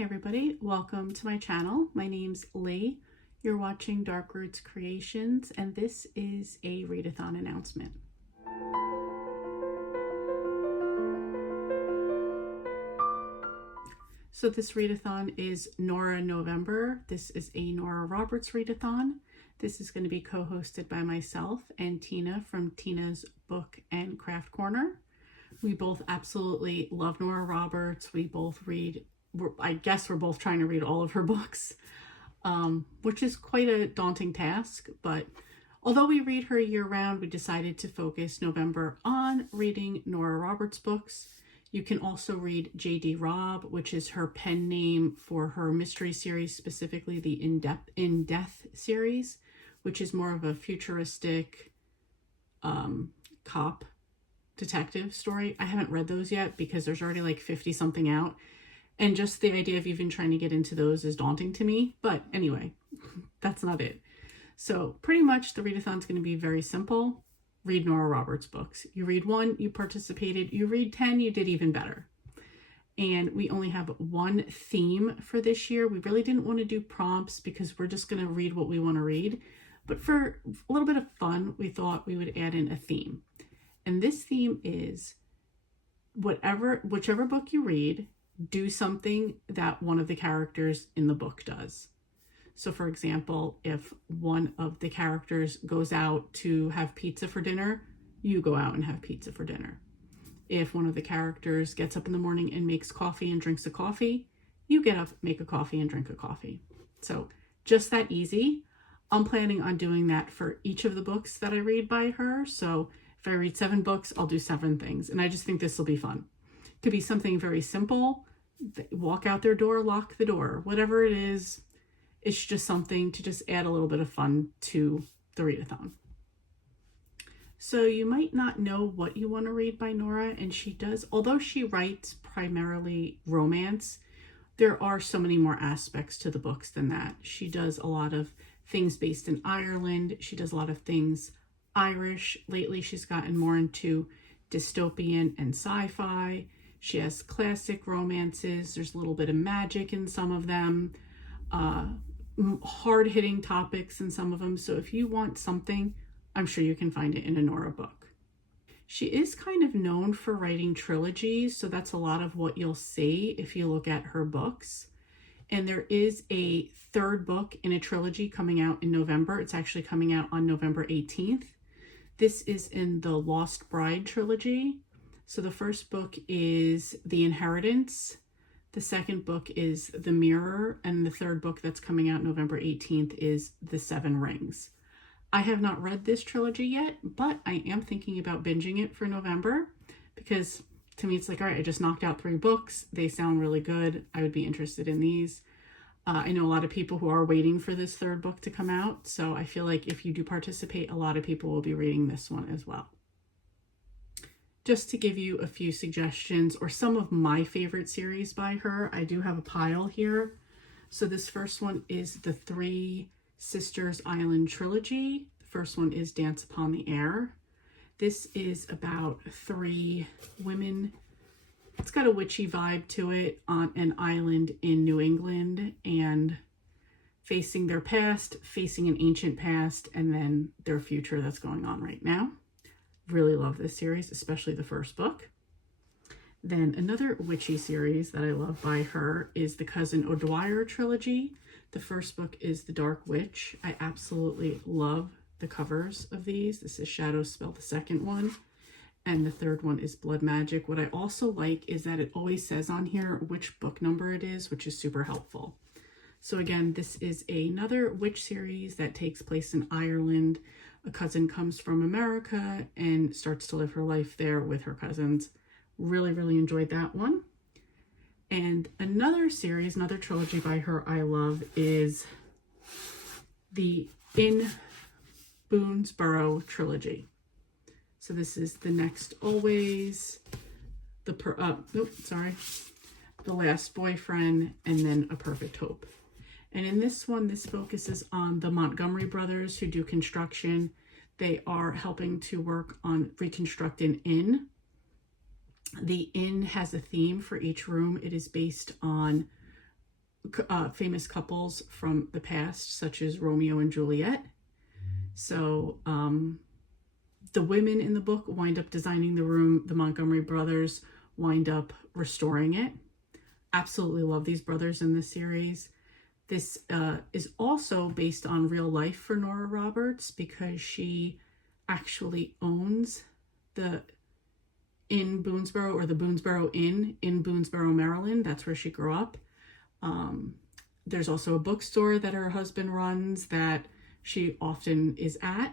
Hey everybody, welcome to my channel. My name's Lee. You're watching Dark Roots Creations, and this is a readathon announcement. So this readathon is Nora November. This is a Nora Roberts readathon. This is going to be co-hosted by myself and Tina from Tina's Book and Craft Corner. We both absolutely love Nora Roberts. We both read, I guess we're both trying to read all of her books, which is quite a daunting task. But although we read her year-round, we decided to focus November on reading Nora Roberts books. You can also read J.D. Robb, which is her pen name for her mystery series, specifically the In Death series, which is more of a futuristic cop detective story. I haven't read those yet because there's already like 50 something out. And just the idea of even trying to get into those is daunting to me. But anyway, that's not it. So pretty much the readathon is going to be very simple. Read Nora Roberts books. You read one, you participated. You read 10, you did even better. And we only have one theme for this year. We really didn't want to do prompts because we're just going to read what we want to read. But for a little bit of fun, we thought we would add in a theme. And this theme is whichever book you read, do something that one of the characters in the book does. So for example, if one of the characters goes out to have pizza for dinner, you go out and have pizza for dinner. If one of the characters gets up in the morning and makes coffee and drinks a coffee, you get up, make a coffee and drink a coffee. So just that easy. I'm planning on doing that for each of the books that I read by her. So if I read 7 books, I'll do 7 things. And I just think this will be fun. It could be something very simple. Walk out their door, lock the door, whatever it is. It's just something to just add a little bit of fun to the readathon. So you might not know what you want to read by Nora, and she does, although she writes primarily romance, there are so many more aspects to the books than that. She does a lot of things based in Ireland. She does a lot of things Irish. Lately, she's gotten more into dystopian and sci-fi. She has classic romances. There's a little bit of magic in some of them. Hard-hitting topics in some of them. So if you want something, I'm sure you can find it in a Nora book. She is kind of known for writing trilogies, so that's a lot of what you'll see if you look at her books. And there is a 3rd book in a trilogy coming out in November. It's actually coming out on November 18th. This is in the Lost Bride trilogy. So the first book is The Inheritance. The second book is The Mirror, and the 3rd book that's coming out November 18th is The 7 Rings. I have not read this trilogy yet, but I am thinking about binging it for November because to me it's like, all right, I just knocked out 3 books. They sound really good. I would be interested in these. I know a lot of people who are waiting for this 3rd book to come out, so I feel like if you do participate, a lot of people will be reading this one as well. Just to give you a few suggestions or some of my favorite series by her, I do have a pile here. So this first one is the 3 Sisters Island trilogy. The first one is Dance Upon the Air. This is about 3 women. It's got a witchy vibe to it on an island in New England and facing their past, facing an ancient past, and then their future that's going on right now. Really love this series, especially the first book. Then another witchy series that I love by her is the Cousin O'Dwyer trilogy. The first book is The Dark Witch. I absolutely love the covers of these. This is Shadow Spell, the second one. And the 3rd one is Blood Magic. What I also like is that it always says on here which book number it is, which is super helpful. So again, this is another witch series that takes place in Ireland. A cousin comes from America and starts to live her life there with her cousins. Really, really enjoyed that one. And another series, another trilogy by her I love is the In Boonesborough trilogy. So this is The Next Always, The Last Boyfriend, and then A Perfect Hope. And in this one, this focuses on the Montgomery brothers who do construction. They are helping to work on reconstructing an inn. The inn has a theme for each room. It is based on famous couples from the past, such as Romeo and Juliet. So the women in the book wind up designing the room. The Montgomery brothers wind up restoring it. Absolutely love these brothers in this series. This is also based on real life for Nora Roberts, because she actually owns the Inn Boonesboro, or the Boonesboro Inn in Boonesboro, Maryland. That's where she grew up. There's also a bookstore that her husband runs that she often is at.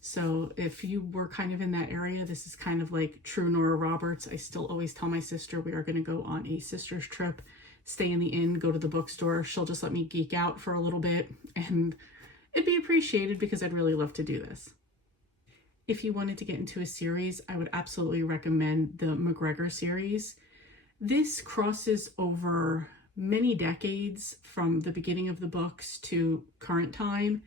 So if you were kind of in that area, this is kind of like true Nora Roberts. I still always tell my sister we are going to go on a sister's trip, stay in the inn, go to the bookstore. She'll just let me geek out for a little bit, and it'd be appreciated because I'd really love to do this. If you wanted to get into a series, I would absolutely recommend the McGregor series. This crosses over many decades from the beginning of the books to current time,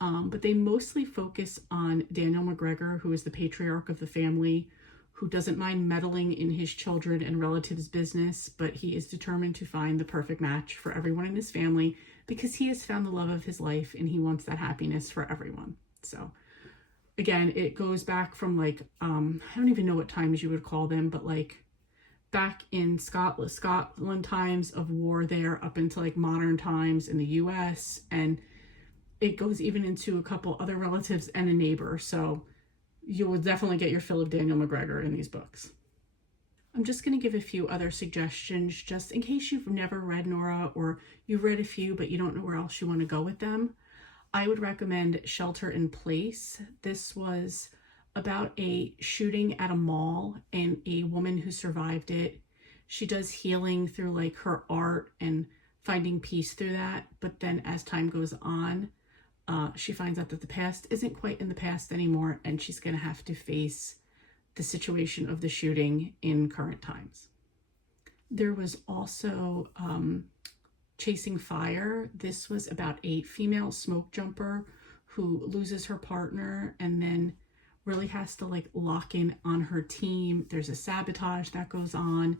but they mostly focus on Daniel McGregor, who is the patriarch of the family, who doesn't mind meddling in his children and relatives' business, but he is determined to find the perfect match for everyone in his family because he has found the love of his life and he wants that happiness for everyone. So again, it goes back from like, I don't even know what times you would call them, but like back in Scotland times of war there up into like modern times in the US, and it goes even into a couple other relatives and a neighbor. So you will definitely get your fill of Daniel McGregor in these books. I'm just going to give a few other suggestions just in case you've never read Nora, or you've read a few but you don't know where else you want to go with them. I would recommend Shelter in Place. This was about a shooting at a mall and a woman who survived it. She does healing through like her art and finding peace through that. But then as time goes on, she finds out that the past isn't quite in the past anymore, and she's going to have to face the situation of the shooting in current times. There was also Chasing Fire. This was about a female smoke jumper who loses her partner and then really has to like lock in on her team. There's a sabotage that goes on.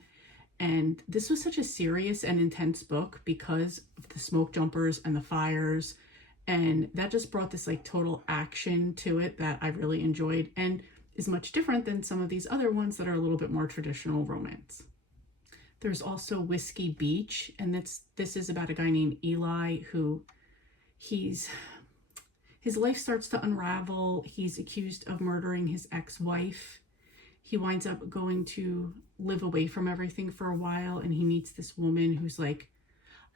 And this was such a serious and intense book because of the smoke jumpers and the fires. And that just brought this like total action to it that I really enjoyed, and is much different than some of these other ones that are a little bit more traditional romance. There's also Whiskey Beach, and this is about a guy named Eli who his life starts to unravel. He's accused of murdering his ex-wife. He winds up going to live away from everything for a while, and he meets this woman who's like,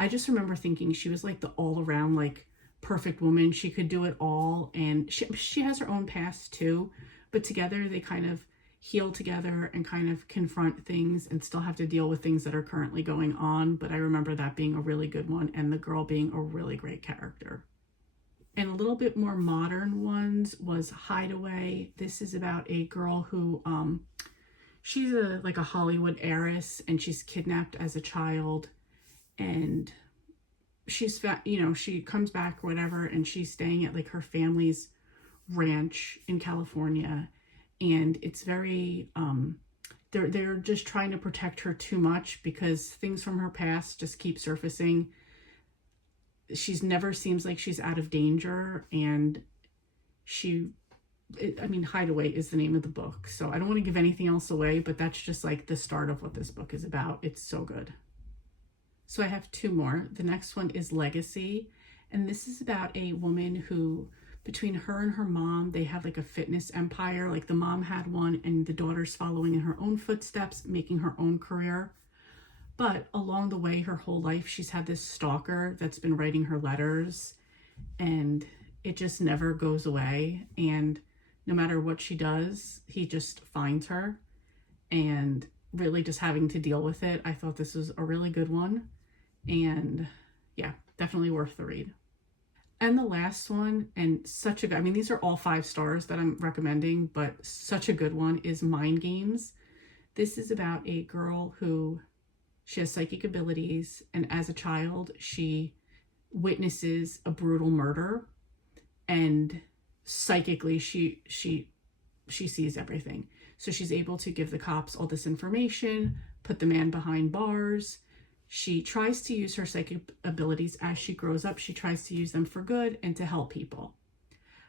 I just remember thinking she was like the all-around like perfect woman. She could do it all, and she has her own past too, but together they kind of heal together and kind of confront things and still have to deal with things that are currently going on. But I remember that being a really good one, and the girl being a really great character. And a little bit more modern ones was Hideaway. This is about a girl who she's like a Hollywood heiress, and she's kidnapped as a child, and she's she comes back or whatever, and she's staying at like her family's ranch in California, and it's very they're just trying to protect her too much because things from her past just keep surfacing. She's never seems like she's out of danger, and Hideaway is the name of the book, so I don't want to give anything else away, but that's just like the start of what this book is about. It's so good. So I have two more. The next one is Legacy, and this is about a woman who, between her and her mom, they have like a fitness empire. Like the mom had one, and the daughter's following in her own footsteps, making her own career. But along the way, her whole life, she's had this stalker that's been writing her letters, and it just never goes away. And no matter what she does, he just finds her, and really just having to deal with it. I thought this was a really good one, and yeah, definitely worth the read. And the last one, and such a good, these are all 5 stars that I'm recommending, but such a good one, is Mind Games. This is about a girl who, she has psychic abilities, and as a child, she witnesses a brutal murder, and psychically she sees everything. So she's able to give the cops all this information, put the man behind bars, She tries to use her psychic abilities as she grows up. She tries to use them for good and to help people.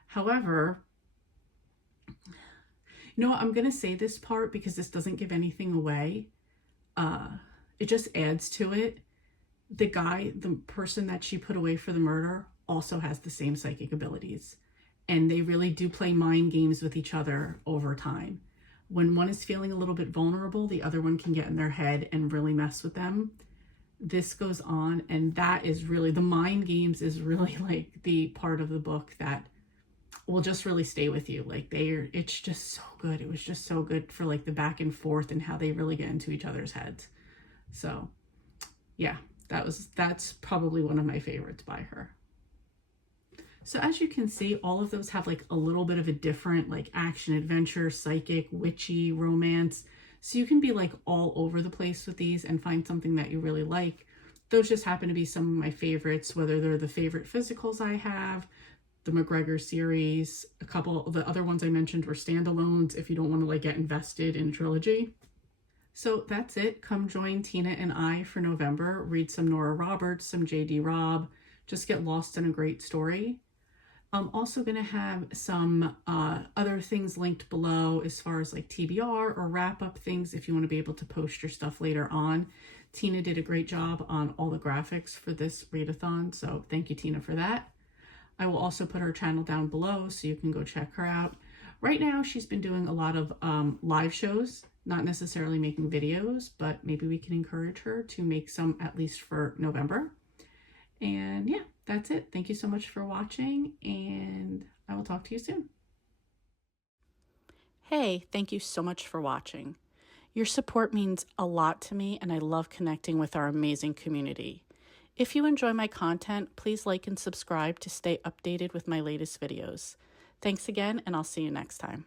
However, you know what, I'm going to say this part because this doesn't give anything away. It just adds to it. The person that she put away for the murder also has the same psychic abilities. And they really do play mind games with each other over time. When one is feeling a little bit vulnerable, the other one can get in their head and really mess with them. This goes on, and that is really, the mind games is really like the part of the book that will just really stay with you. Like it's just so good. It was just so good for like the back and forth and how they really get into each other's heads. So yeah, that's probably one of my favorites by her. So as you can see, all of those have like a little bit of a different like action, adventure, psychic, witchy, romance. So you can be like all over the place with these and find something that you really like. Those just happen to be some of my favorites, whether they're the favorite physicals I have, the McGregor series, a couple of the other ones I mentioned were standalones if you don't want to like get invested in a trilogy. So that's it. Come join Tina and I for November. Read some Nora Roberts, some J.D. Robb. Just get lost in a great story. I'm also going to have some other things linked below as far as like TBR or wrap up things if you want to be able to post your stuff later on. Tina did a great job on all the graphics for this readathon, so thank you, Tina, for that. I will also put her channel down below so you can go check her out. Right now, she's been doing a lot of live shows, not necessarily making videos, but maybe we can encourage her to make some at least for November. And yeah, that's it. Thank you so much for watching, and I will talk to you soon. Hey, thank you so much for watching. Your support means a lot to me, and I love connecting with our amazing community. If you enjoy my content, please like and subscribe to stay updated with my latest videos. Thanks again, and I'll see you next time.